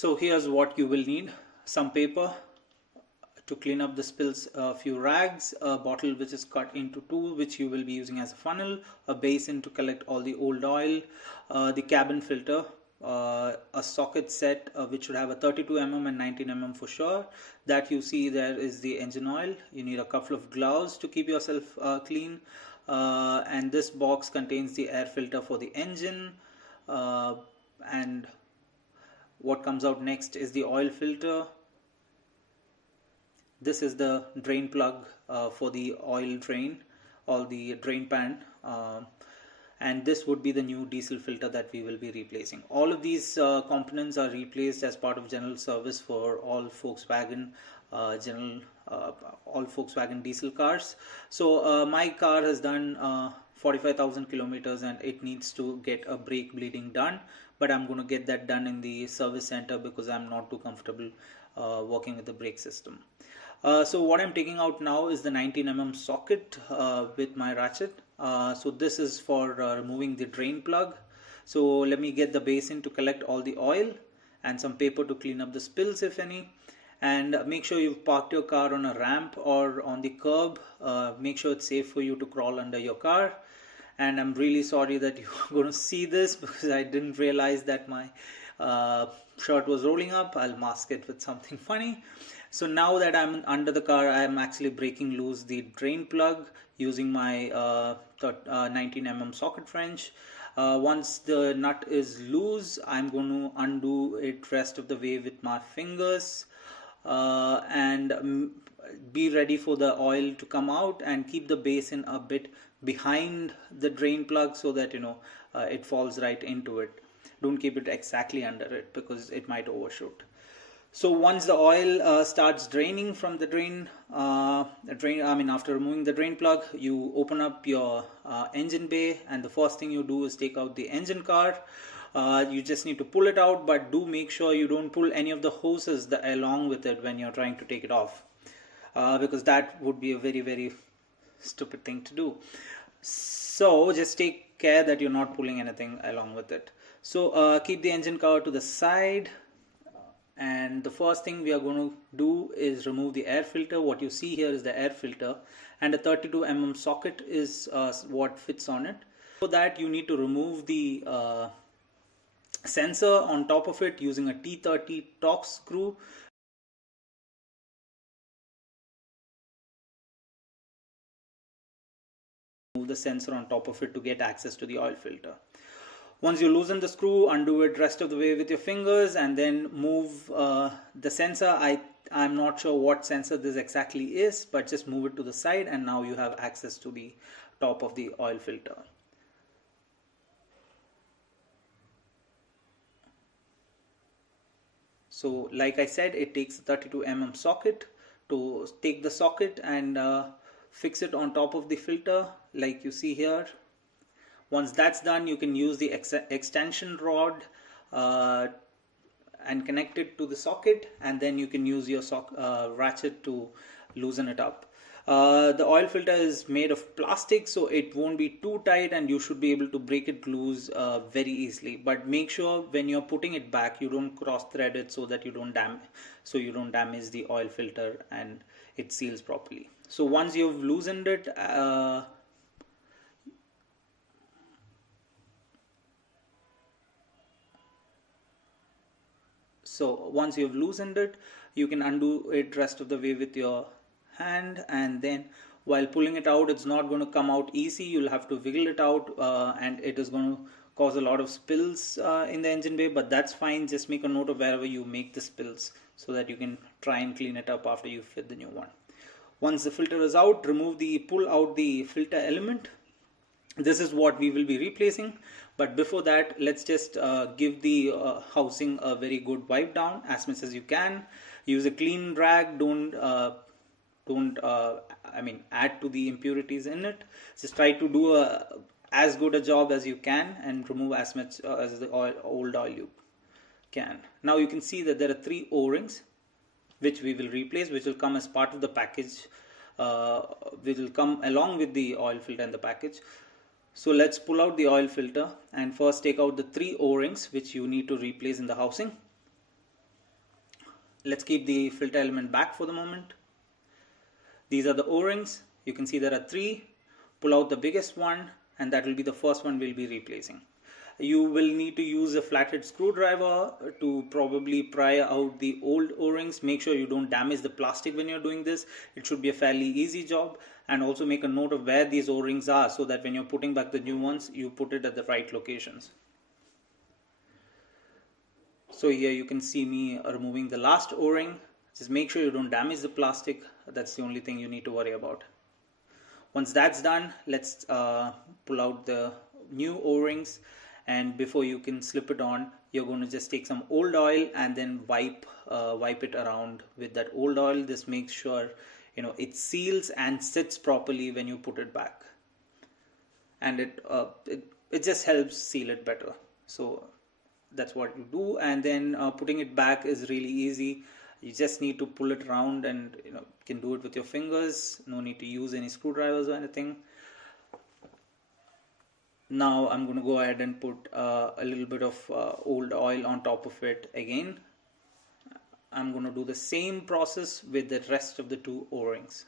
So here's what you will need: some paper to clean up the spills, a few rags, a bottle which is cut into two which you will be using as a funnel, a basin to collect all the old oil, the cabin filter, a socket set which should have a 32 mm and 19 mm for sure. That you see there is the engine oil. You need a couple of gloves to keep yourself clean, and this box contains the air filter for the engine, and what comes out next is the oil filter. This is the drain plug for the oil drain or the drain pan, and this would be the new diesel filter that we will be replacing. All of these components are replaced as part of general service for all Volkswagen all Volkswagen diesel cars. So my car has done 45,000 kilometers and it needs to get a brake bleeding done, but I'm going to get that done in the service center because I'm not too comfortable working with the brake system. So what I'm taking out now is the 19 mm socket with my ratchet. So this is for removing the drain plug. So let me get the basin to collect all the oil and some paper to clean up the spills if any. And make sure you've parked your car on a ramp or on the curb. Make sure it's safe for you to crawl under your car. And I'm really sorry that you're going to see this because I didn't realize that my shirt was rolling up. I'll mask it with something funny. So now that I'm under the car, I'm actually breaking loose the drain plug using my 19 mm socket wrench. Once the nut is loose, I'm going to undo it rest of the way with my fingers, and be ready for the oil to come out, and keep the basin a bit behind the drain plug so that it falls right into it. Don't keep it exactly under it because it might overshoot. So once the oil starts draining from the drain, after removing the drain plug, you open up your engine bay, and the first thing you do is take out the engine car. You just need to pull it out, but do make sure you don't pull any of the hoses along with it when you're trying to take it off, because that would be a very, very stupid thing to do. So just take care that you're not pulling anything along with it. So keep the engine cover to the side. And the first thing we are going to do is remove the air filter. What you see here is the air filter, and a 32 mm socket is what fits on it. For that you need to remove the sensor on top of it using a T30 Torx screw. Remove the sensor on top of it to get access to the oil filter. Once you loosen the screw, undo it rest of the way with your fingers, and then move the sensor. I'm not sure what sensor this exactly is, but just move it to the side, and now you have access to the top of the oil filter. So like I said, it takes a 32 mm socket to take the socket and fix it on top of the filter like you see here. Once that's done, you can use the extension rod and connect it to the socket, and then you can use your ratchet to loosen it up. The oil filter is made of plastic, so it won't be too tight, and you should be able to break it loose very easily. But make sure when you're putting it back, you don't cross thread it so that you don't damage the oil filter and it seals properly. So once you've loosened it, once you've loosened it, you can undo it rest of the way with your hand, and then while pulling it out, it's not going to come out easy. You'll have to wiggle it out, and it is going to cause a lot of spills in the engine bay, but that's fine. Just make a note of wherever you make the spills so that you can try and clean it up after you fit the new one. Once the filter is out, pull out the filter element. This is what we will be replacing, but before that, let's just give the housing a very good wipe down as much as you can. Use a clean rag. Don't add to the impurities in it. Just try to do as good a job as you can and remove as much as the old oil you can. Now you can see that there are 3 O-rings which we will replace, which will come as part of the package, which will come along with the oil filter and the package. So let's pull out the oil filter and first take out the 3 O-rings which you need to replace in the housing. Let's keep the filter element back for the moment. These are the O-rings. You can see there are 3. Pull out the biggest one, and that will be the first one we'll be replacing. You will need to use a flathead screwdriver to probably pry out the old O-rings. Make sure you don't damage the plastic when you're doing this. It should be a fairly easy job. And also make a note of where these O-rings are, so that when you're putting back the new ones, you put it at the right locations. So here you can see me removing the last O-ring. Just make sure you don't damage the plastic. That's the only thing you need to worry about. Once that's done, let's pull out the new O-rings, and before you can slip it on, you're going to just take some old oil and then wipe it around with that old oil. This makes sure it seals and sits properly when you put it back, and it just helps seal it better. So that's what you do, and then putting it back is really easy. You just need to pull it around, and you can do it with your fingers. No need to use any screwdrivers or anything. Now I'm going to go ahead and put a little bit of old oil on top of it again. I'm going to do the same process with the rest of the 2 O-rings.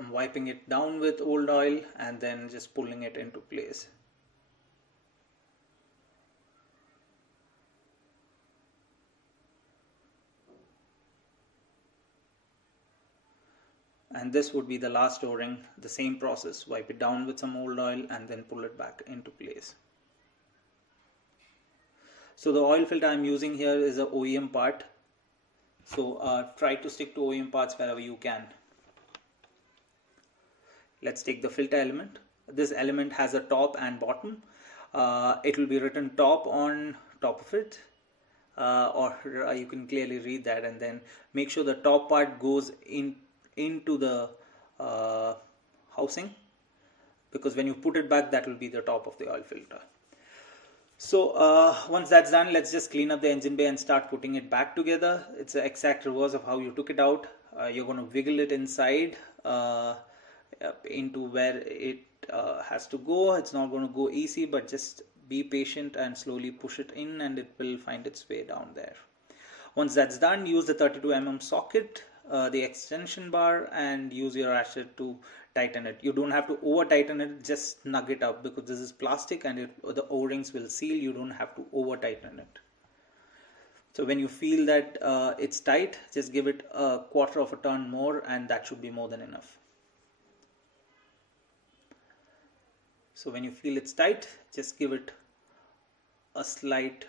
I'm wiping it down with old oil and then just pulling it into place. And this would be the last O-ring. The same process. Wipe it down with some old oil and then pull it back into place. So the oil filter I'm using here is a OEM part. So try to stick to OEM parts wherever you can. Let's take the filter element. This element has a top and bottom. It will be written top on top of it, or you can clearly read that, and then make sure the top part goes into the housing, because when you put it back, that will be the top of the oil filter. So once that's done, let's just clean up the engine bay and start putting it back together. It's the exact reverse of how you took it out. You're going to wiggle it inside into where it has to go. It's not going to go easy, but just be patient and slowly push it in, and it will find its way down there. Once that's done, use the 32mm socket, the extension bar, and use your ratchet to tighten it. You don't have to over tighten it, just snug it up, because this is plastic and the O-rings will seal. You don't have to over tighten it. So when you feel that it's tight, just give it a quarter of a turn more, and that should be more than enough. So when you feel it's tight, just give it a slight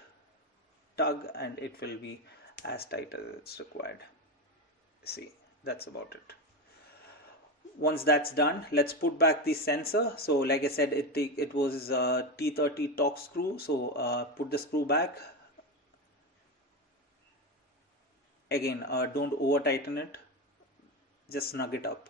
tug and it will be as tight as it's required. See, that's about it. Once that's done, let's put back the sensor. So like I said, it was a T30 Torx screw. So put the screw back. Again, don't over tighten it, just snug it up.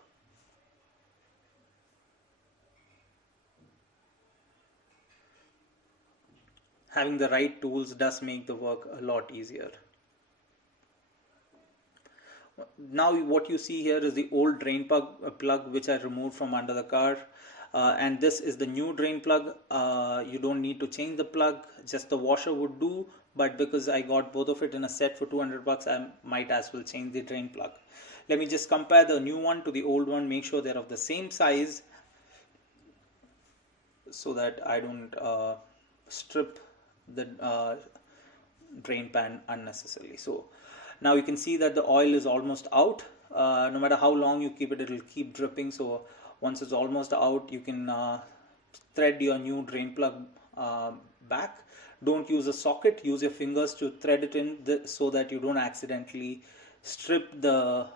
Having the right tools does make the work a lot easier. Now what you see here is the old drain plug which I removed from under the car, and this is the new drain plug. You don't need to change the plug, just the washer would do, but because I got both of it in a set for 200 bucks, I might as well change the drain plug. Let me just compare the new one to the old one, make sure they're of the same size so that I don't strip the drain pan unnecessarily. So now you can see that the oil is almost out. No matter how long you keep it, it will keep dripping. So once it's almost out, you can thread your new drain plug back. Don't use a socket, use your fingers to thread it in so that you don't accidentally strip the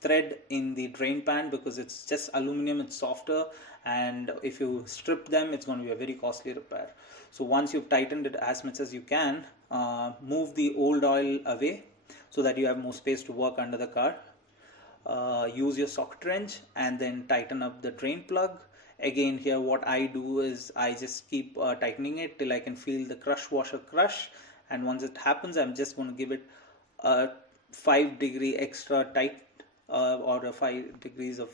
thread in the drain pan, because it's just aluminum, it's softer, and if you strip them, it's going to be a very costly repair. So once you've tightened it as much as you can, move the old oil away so that you have more space to work under the car. Use your socket wrench and then tighten up the drain plug. Again, here what I do is I just keep tightening it till I can feel the crush washer crush, and once it happens, I'm just going to give it a 5-degree extra tight or a 5 degrees of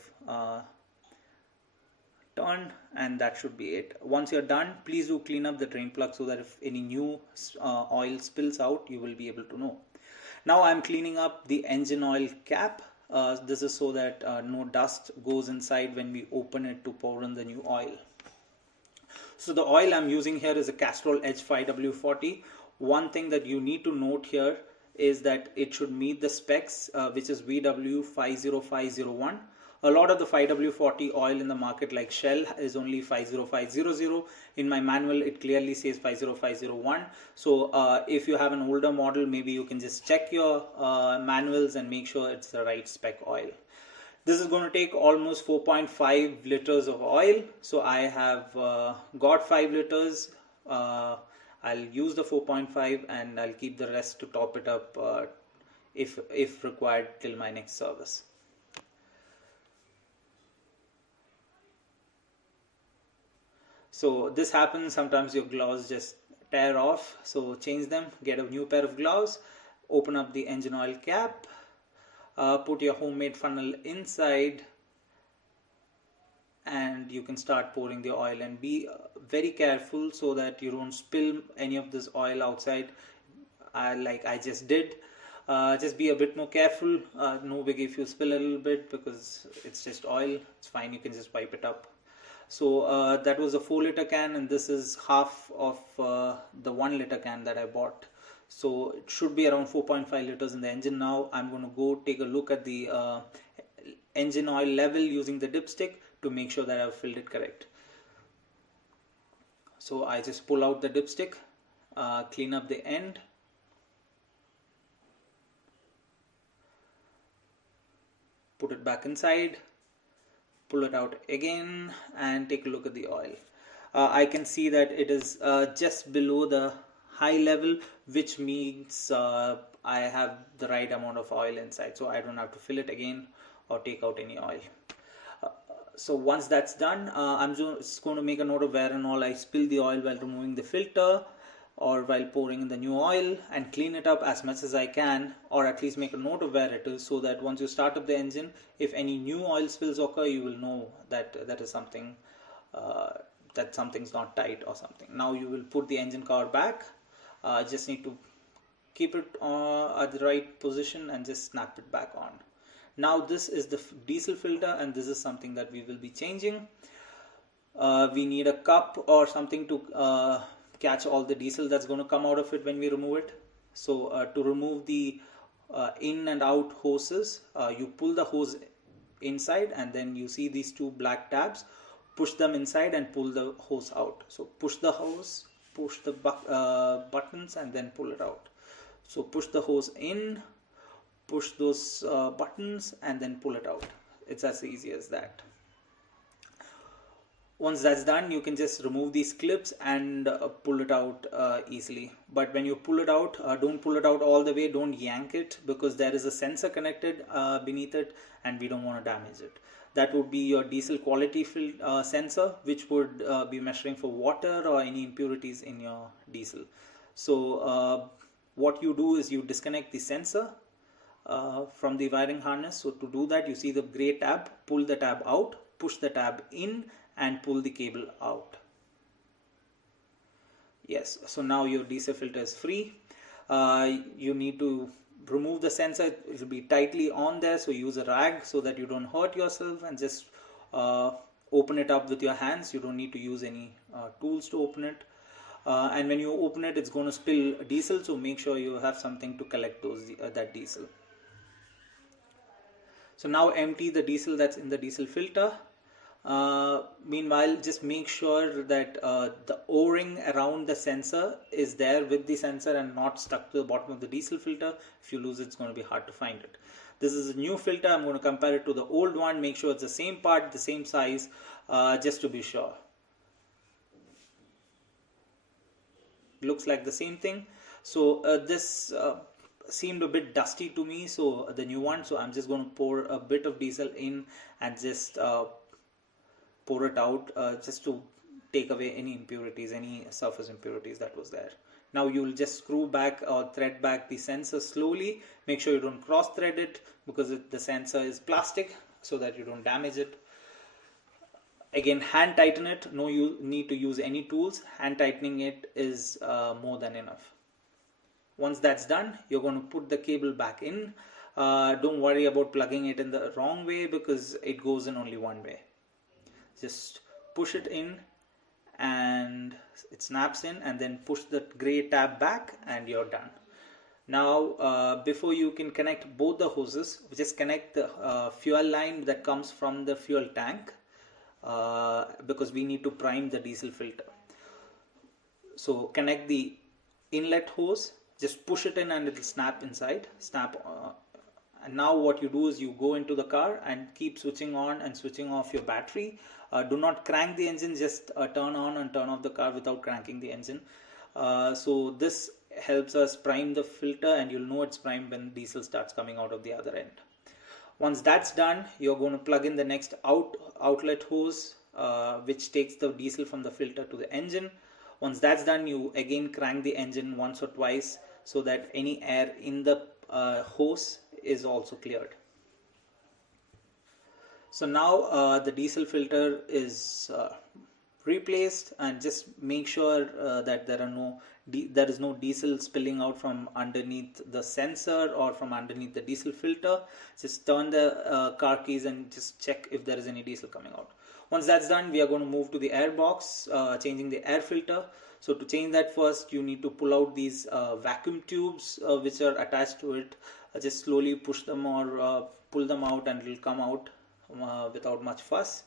turn, and that should be it. Once you're done, please do clean up the drain plug so that if any new oil spills out, you will be able to know. Now I'm cleaning up the engine oil cap. This is so that no dust goes inside when we open it to pour in the new oil. So the oil I'm using here is a Castrol Edge 5W40. One thing that you need to note here is that it should meet the specs, which is VW 50501. A lot of the 5W40 oil in the market like Shell is only 50500. In my manual it clearly says 50501. So if you have an older model, maybe you can just check your manuals and make sure it's the right spec oil. This is going to take almost 4.5 liters of oil. So I have got 5 liters. I'll use the 4.5 and I'll keep the rest to top it up if required till my next service. So this happens, sometimes your gloves just tear off, so change them, get a new pair of gloves, open up the engine oil cap, put your homemade funnel inside, and you can start pouring the oil, and be very careful so that you don't spill any of this oil outside like I just did. Just be a bit more careful. No big if you spill a little bit, because it's just oil, it's fine, you can just wipe it up. So that was a 4-liter can, and this is half of the 1-liter can that I bought. So it should be around 4.5 liters in the engine. Now I'm going to go take a look at the engine oil level using the dipstick to make sure that I've filled it correct. So I just pull out the dipstick, clean up the end, put it back inside, pull it out again, and take a look at the oil. I can see that it is just below the high level, which means I have the right amount of oil inside, so I don't have to fill it again or take out any oil. So once that's done, I'm just going to make a note of where and all I spill the oil while removing the filter or while pouring in the new oil, and clean it up as much as I can, or at least make a note of where it is, so that once you start up the engine, if any new oil spills occur, you will know that that is something that something's not tight or something. Now you will put the engine cover back. Just need to keep it at the right position and just snap it back on. Now this is the diesel filter, and this is something that we will be changing. We need a cup or something to catch all the diesel that's going to come out of it when we remove it. So to remove the in and out hoses, you pull the hose inside, and then you see these two black tabs. Push them inside and pull the hose out. So push the hose, push the buttons, and then pull it out. So push the hose in, push those buttons, and then pull it out. It's as easy as that. Once that's done, you can just remove these clips and pull it out easily. But when you pull it out, don't pull it out all the way, don't yank it, because there is a sensor connected beneath it, and we don't want to damage it. That would be your diesel quality sensor, which would be measuring for water or any impurities in your diesel. So what you do is you disconnect the sensor from the wiring harness. So to do that, you see the gray tab, pull the tab out, push the tab in, and pull the cable out. Yes, so now your diesel filter is free. You need to remove the sensor. It will be tightly on there, so use a rag so that you don't hurt yourself, and just open it up with your hands. You don't need to use any tools to open it. And when you open it, it's going to spill diesel, so make sure you have something to collect that diesel. So now empty the diesel that's in the diesel filter. Meanwhile, just make sure that the O-ring around the sensor is there with the sensor and not stuck to the bottom of the diesel filter. If you lose it, it's going to be hard to find it. This is a new filter. I'm going to compare it to the old one, make sure it's the same part, the same size, just to be sure. Looks like the same thing. So this seemed a bit dusty to me, so the new one, so I'm just going to pour a bit of diesel in and just pour it out, just to take away any impurities, any surface impurities that was there. Now you will just screw back or thread back the sensor slowly. Make sure you don't cross thread it, because the sensor is plastic, so that you don't damage it. Again, hand tighten it. No, you need to use any tools. Hand tightening it is more than enough. Once that's done, you're going to put the cable back in. Don't worry about plugging it in the wrong way because it goes in only one way. Just push it in and it snaps in, and then push the gray tab back and you're done. Now before you can connect both the hoses, just connect the fuel line that comes from the fuel tank, because we need to prime the diesel filter. So connect the inlet hose, just push it in and it will snap inside, and now what you do is you go into the car and keep switching on and switching off your battery. Do not crank the engine, just turn on and turn off the car without cranking the engine. So this helps us prime the filter, and you'll know it's primed when diesel starts coming out of the other end. Once that's done, you're going to plug in the next outlet hose, which takes the diesel from the filter to the engine. Once that's done, you again crank the engine once or twice so that any air in the hose is also cleared. So now the diesel filter is replaced, and just make sure that there is no diesel spilling out from underneath the sensor or from underneath the diesel filter. Just turn the car keys and just check if there is any diesel coming out. Once that's done, we are going to move to the air box, changing the air filter. So to change that, first you need to pull out these vacuum tubes which are attached to it. Just slowly push them or pull them out, and it will come out without much fuss.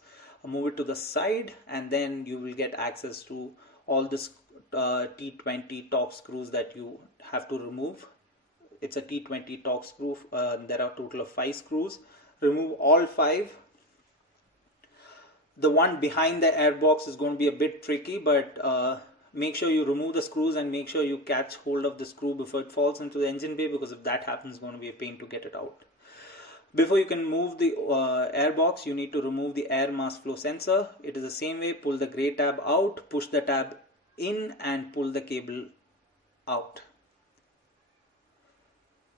Move it to the side, and then you will get access to all this T20 Torx screws that you have to remove. It's a T20 Torx screw. There are a total of 5 screws. Remove all 5. The one behind the airbox is going to be a bit tricky, but make sure you remove the screws and make sure you catch hold of the screw before it falls into the engine bay, because if that happens, it's going to be a pain to get it out. Before you can move the airbox, you need to remove the air mass flow sensor. It is the same way. Pull the gray tab out, push the tab in, and pull the cable out.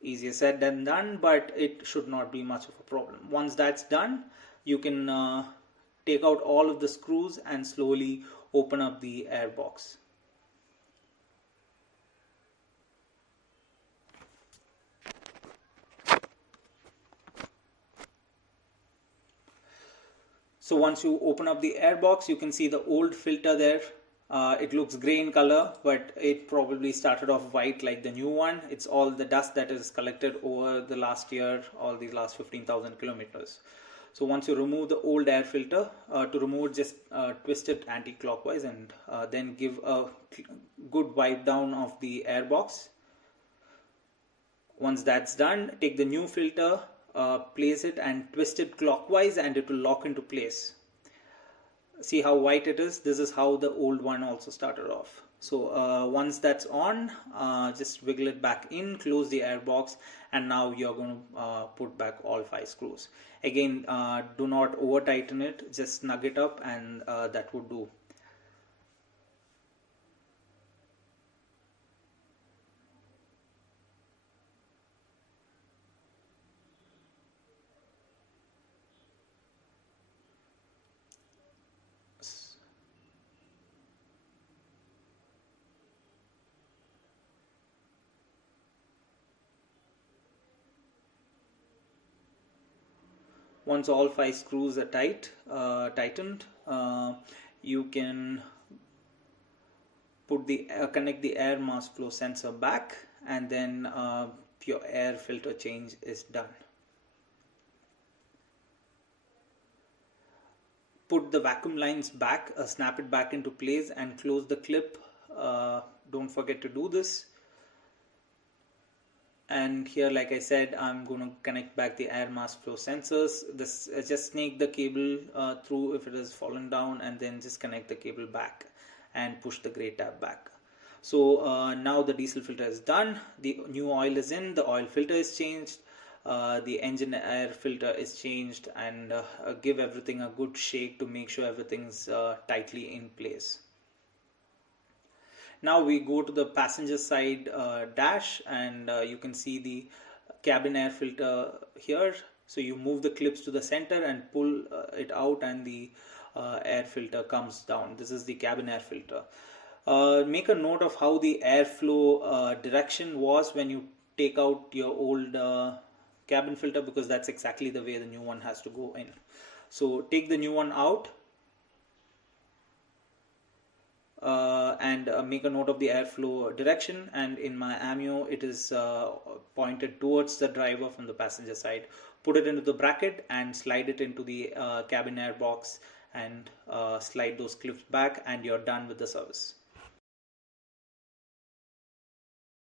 Easier said than done, but it should not be much of a problem. Once that's done, you can take out all of the screws and slowly open up the airbox. So once you open up the airbox, you can see the old filter there. It looks gray in color, but it probably started off white like the new one. It's all the dust that is collected over the last year, all these last 15,000 kilometers. So once you remove the old air filter, to remove it, just twist it anti-clockwise, and then give a good wipe down of the airbox. Once that's done, take the new filter, place it and twist it clockwise, and it will lock into place. See how white it is? This is how the old one also started off. So once that's on, just wiggle it back in, close the airbox, and now you're going to put back all 5 screws. Again, do not over tighten it, just snug it up, and that would do. Once all 5 screws are tightened, you can connect the air mass flow sensor back, and then your air filter change is done. Put the vacuum lines back, snap it back into place, and close the clip. Don't forget to do this. And here, like I said, I'm going to connect back the air mass flow sensors. This just snake the cable through if it has fallen down, and then just connect the cable back and push the gray tab back. So now the diesel filter is done. The new oil is in. The oil filter is changed. The engine air filter is changed, and give everything a good shake to make sure everything's tightly in place. Now we go to the passenger side dash, and you can see the cabin air filter here. So you move the clips to the center and pull it out, and the air filter comes down. This is the cabin air filter. Make a note of how the airflow direction was when you take out your old cabin filter, because that's exactly the way the new one has to go in. So take the new one out, and make a note of the airflow direction, and in my AMIO it is pointed towards the driver from the passenger side. Put it into the bracket and slide it into the cabin air box, and slide those clips back, and you're done with the service.